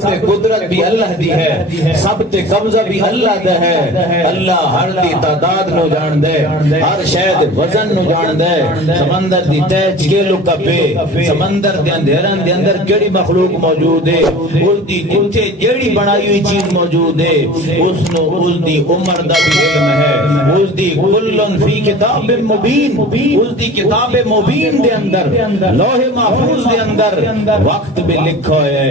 تے قدرت بھی اللہ دی ہے، سب تے قبضہ بھی اللہ دا ہے۔ اللہ ہر دی تعداد نو جان دے، ہر شاید وزن نو جان دے، سمندر دی تہج کے لکا پہ، سمندر دے اندھیران دے اندر کیڑی مخلوق موجود ہے، اس دی جتھے جیڑی بنائی ہوئی چیز موجود ہے، اس نو اس دی عمر دا بھی علم ہے، اس دی کلن فی کتاب مبین، اس دی کتاب مبین دے اندر لوح محفوظ دے اندر وقت بھی لکھا ہے،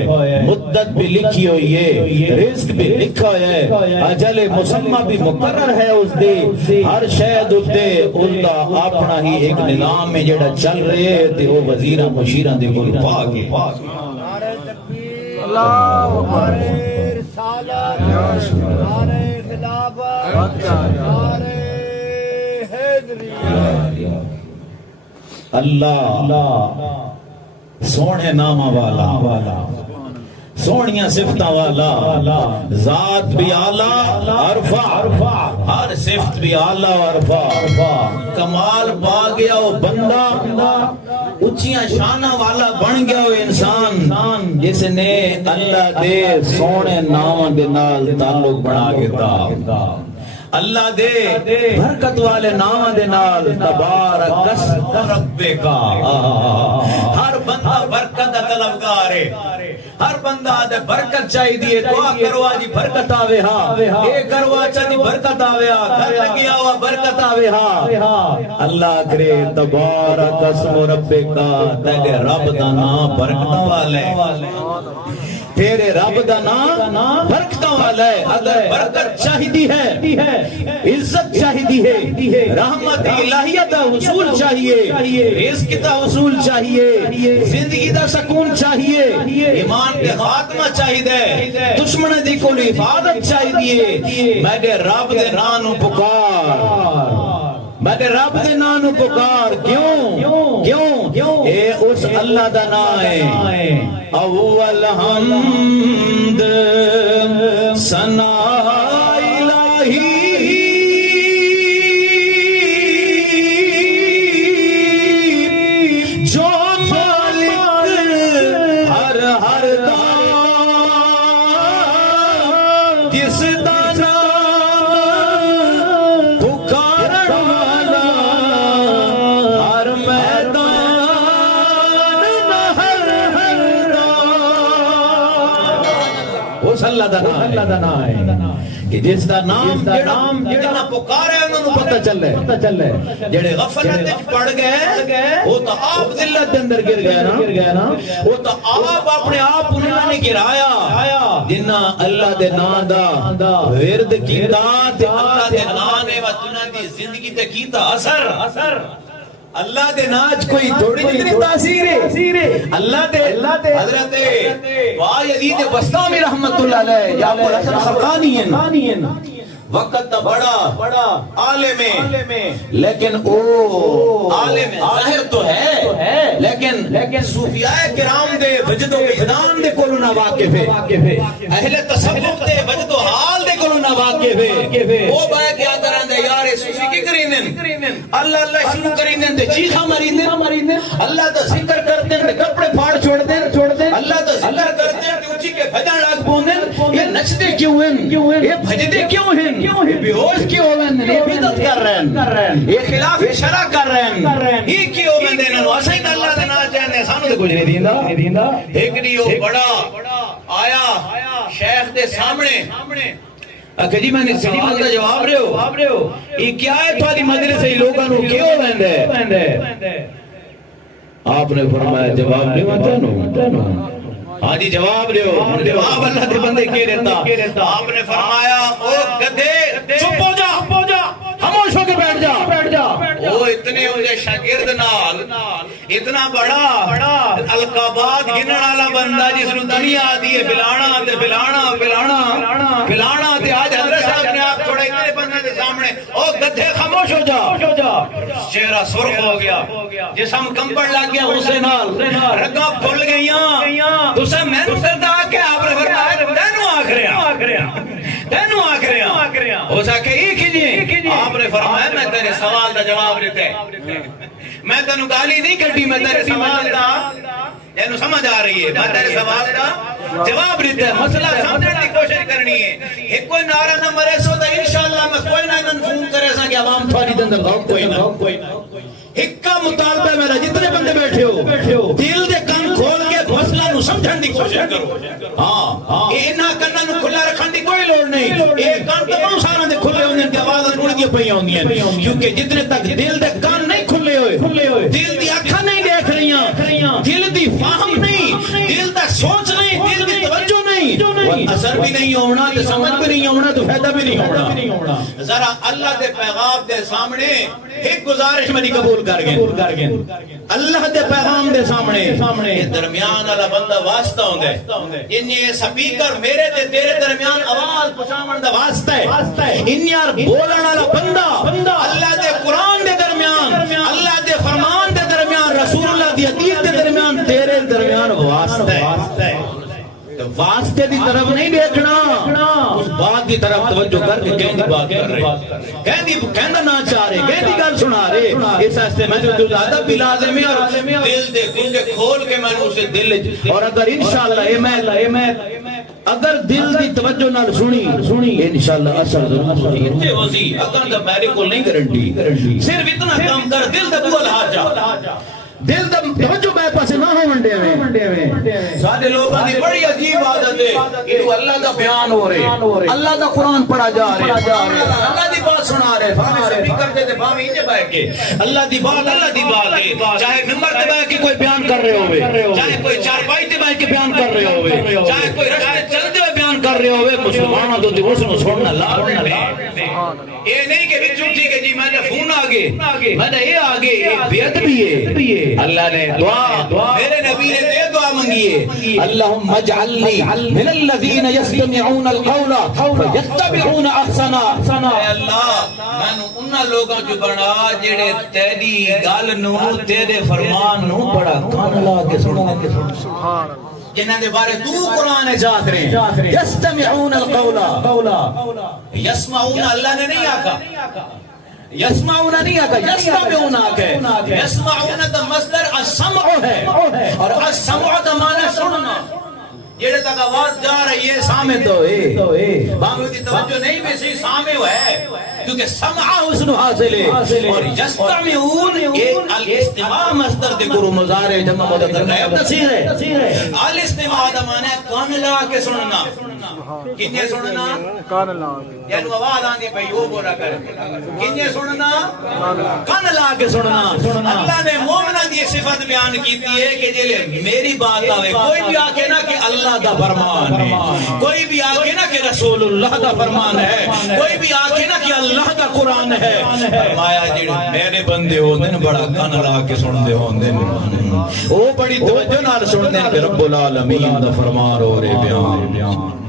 مدت بھی لکھی ہوئی ہے، رزق بھی لکھا ہے، اجل مسمى بھی مقرر ہے، اس دے ہر شاید اتے اس دا اپنا ہی ایک نظام میں جڑا چل رہے تے وہ وزیرہ مشیرہ دے کل پاک ہے۔ نعرہ تکبیر، نعرہ رسالت، نعرہ خلافت، نعرہ حیدری۔ اللہ سونے نامہ والا، سونیاں صفتہ والا، ذات بھی اعلیٰ عرفہ، ہر صفت بھی اعلیٰ عرفہ، کمال پا گیا وہ بندہ، اچھیاں شانہ والا بن گیا وہ انسان جس نے اللہ دے سونے نامہ دے نال تعلق بنا کے دا، اللہ دے برکت والے نام دے نال تبارک اسم ربک۔ ہر بندہ برکت دا طلبگار ہے، ہر بندہ دے برکت چاہی دیئے، دعا کروا جی برکت آوے ہاں، اے کروا چاہی برکت آوے ہاں، گھر لگیا ہوا برکت آوے ہاں۔ اللہ کرے تبارک اسم ربک، تیرے رب دا نام برکتاں والے، تیرے رب دا نام برکتاں والا ہے۔ اگر برکت چاہیدی ہے، عزت چاہیدی ہے، رحمت الہیہ دا حصول چاہیے، رزق دا حصول چاہیے، زندگی دا سکون چاہیے، ایمان دے خاتمہ چاہیے، دشمن دی کوئی حفاظت چاہیے، میرے رب دے نام پکار، میرے رب دے نام پکار، کیوں اے اس اللہ دا نام ہے۔ اول حمد ثنا الہی جو مالک ہر دا، جس دا نام پکارن والا ہر میدان اس اللہ دا نام ہے کہ جس دا نام جڑا پکارے انہوں پتہ چلے، جڑے غفلت پڑ گئے وہ تو آپ ذلت دے اندر گر گئے نا، وہ تو آپ اپنے آپ انہوں نے گرایا، جنہ اللہ دے نام دا ورد کیتا تے اللہ دے نام نے وطنہ دی زندگی تے کیتا اثر۔ اللہ دے ناچ کوئی تھوڑی جتنی تاثیر ہے، اللہ دے حضرت با یزید بستامی رحمت اللہ علیہ یا ابو الحسن خرقانی ہیں، وقت دا بڑا عالم ہے، لیکن او عالم ظاہر تو ہے، لیکن صوفیاء کرام دے وجد و وجدان دے کولو نہ واقف ہے، اہل تصوف دے وجد و حال دے کولو نہ واقف ہے۔ وہ بائے کیا کرن دے یار صوفی کی کرینن، اللہ شروع کرینن تے چیخا مارینن، اللہ دا ذکر کرتے تے کپڑے پھاڑ چھوڑ دیں، اللہ دا ذکر کرتے تے اچھی کے بھجن لاگ پوندن، یہ نچدے کیوں ہیں، یہ بھجدے کیوں ہیں، یہ بے ہوش کیوں ہیں، یہ بدعت کر رہے ہیں، یہ خلاف شرع کر رہے ہیں، یہ کیوں ہیں دینا نو اسیں اللہ دا نام چاہنے سانو تے کچھ نہیں دیندا۔ ایک دیو بڑا آیا شیخ دے سامنے، کہ جی میں نے سوال دا جواب رہے ہو، یہ کیا ہے تھوڑی مجلس سے لوگاں نو کیوں ویندے؟ آپ نے فرمایا جواب نہیں ہوتا نو، ہاں جی جواب دے ہو، جواب اللہ دے بندے کہہ دیتا۔ آپ نے فرمایا او گدھے چپ ہو جا، خاموش ہو کے بیٹھ جا۔ وہ اتنے ہوئے شاگرد نال اتنا بڑا القابات گنن والا بندہ جس نو دنیا آدھی ہے فلانا تے آج حضرت صاحب نے آپ چھوڑے اتنے بندے دے سامنے او گدھے خاموش ہو جا۔ چہرہ سرخ ہو گیا، جسم کمبڑ لگ گیا غصے نال، رگاں پھل گئیاں، تسے میں نو کردا کہ آپ نے فرمایا تینوں آکھریاں ہو سکے یہ کیجئے۔ آپ نے فرمایا میں تیرے سوال دا جواب دیتا ہے، میں تینوں گالی نہیں کٹی، میں تیرے سوال دا جنوں سمجھ آ رہی ہے میں تیرے سوال دا جواب دیتا ہے مسئلہ سمجھنے کی کوشش کرنی ہے ایک کوئی نعرہ نہ مرے سو تو انشاءاللہ میں کوئی نہ فون کرے سا کہ عوام تھوڑی دن در غوق کوئی نہ ایک کا مطالبہ میرا جتنے بندے بیٹھے ہو دل دے کان کھول کے مسئلہ نو سمجھن دی کوشش کرو ہاں اینا کناں نو کھلا رکھن دی کوئی لوڑ نہیں ایک کان تو بہت سارا دے کھلے ہوندے کہ آواز ٹوٹ پئی ہوندیاں کیونکہ جتنے تک دل دے کان نہیں کھلے ہوئے دل دی اکھاں نہیں دیکھ رہیاں دل دی فہم نہیں دل دا سوچ نہیں دل دی توجہ نہیں اثر بھی نہیں ہونا تو سمجھ بھی نہیں ہونا تو فائدہ بھی نہیں ہونا ذرا اللہ دے پیغام دے سامنے ایک گزارش میری قبول کر گئے اللہ دے پیغام دے سامنے درمیان والا بندہ واسطہ ہوندا ہے انہیں سپیکر میرے تے تیرے درمیان آواز پہنچاون دا واسطہ ہے انہیں بولن والا بندہ اللہ دے قرآن دے درمیان اللہ دے فرمان دے درمیان رسول اللہ دی حدیث دے درمیان تیرے درمیان واسطہ ہے واسطے دی طرف نہیں دیکھنا اس بات دی طرف توجہ کر کے کہیں بات کر رہے کہنا نہ چاہ رہے کہیں دی گل سنا رہے اس ہستے میں جو ادب بھی لازم ہے اور دل دے گنگے کھول کے میں نے اسے دل اور اگر انشاءاللہ میں اگر دل دی توجہ نال سنی انشاءاللہ اثر ضرور ہوئی اتنے وزی اگر دا میرے کو نہیں گارنٹی صرف اتنا کام کر دل دا بول ہاتھ جا دل دا توجہ میں پاسے نہ ہو منڈے میں سارے لوگوں کی بڑی عجیب عادت ہے کہ اللہ کا بیان ہو رہے اللہ کا قرآن پڑھا جا رہے اللہ دی بات سنا رہے بھاویں سپیکر دے بھاویں انجے بیٹھ کے اللہ دی بات ہے چاہے ممبر تے بیٹھ کے کوئی بیان کر رہے ہوئے چاہے کوئی چارپائی تے بیٹھ کے بیان کر رہے ہوئے چاہے کوئی راستے چلتے ہوئے بیان کر رہے ہوئے مسلمانوں تو اس نو سننا لازم ہے یہ نہیں کہ وچ اٹھی کہ جی میں نے فون آگے میں نے یہ آگے بے ادبی ہے اللہ نے دعا میرے نبی نے دعا منگی ہے اللہم اجعلنی من الذین یستمعون القول فیتبعون احسنا اے اللہ میں نو انہاں لوگاں جو بنا جڑے تیری گل نو تیرے فرمان نو بڑا کان لا کے سننے سبحان اللہ جنہاں دے بارے تو قرآن جات رہے یستمعون القول یسمعون اللہ نے نہیں آکا یسمعون نہیں آکا یستمعون آکا یسمعون دا مصدر السمع ہے اور السمع دا معنی سننا جیڑے تک آواز جا رہی ہے سامع تو ہے بانگو کی توجہ نہیں میں سے سامع ہے کیونکہ سمع حسن حاصل ہے اور یستمعون ایک الاستماع مصدر دے گرو مضارع جمع مذکر غائب تصیغ ہے الاستماع دا معنی کان لا کے سننا کنے سننا کان لا یعنی آواز آندی بھئی وہ بولا کر کنے سننا کان لا کے سننا اللہ نے مومنہ دی صفت بیان کیتی ہے کہ جلے میری بات آوے کوئی بھی آکے نا کہ اللہ دا فرمان ہے کوئی بھی آکے نا کہ رسول اللہ دا فرمان ہے کوئی بھی آکے نا کہ اللہ دا قرآن ہے فرمایا جڑے میرے بندے ہو دن بڑا کان لا کے سن دے ہوں دن وہ بڑی توجہ نال سن دے کہ رب العالمین دا فرمان ہو رہے بیان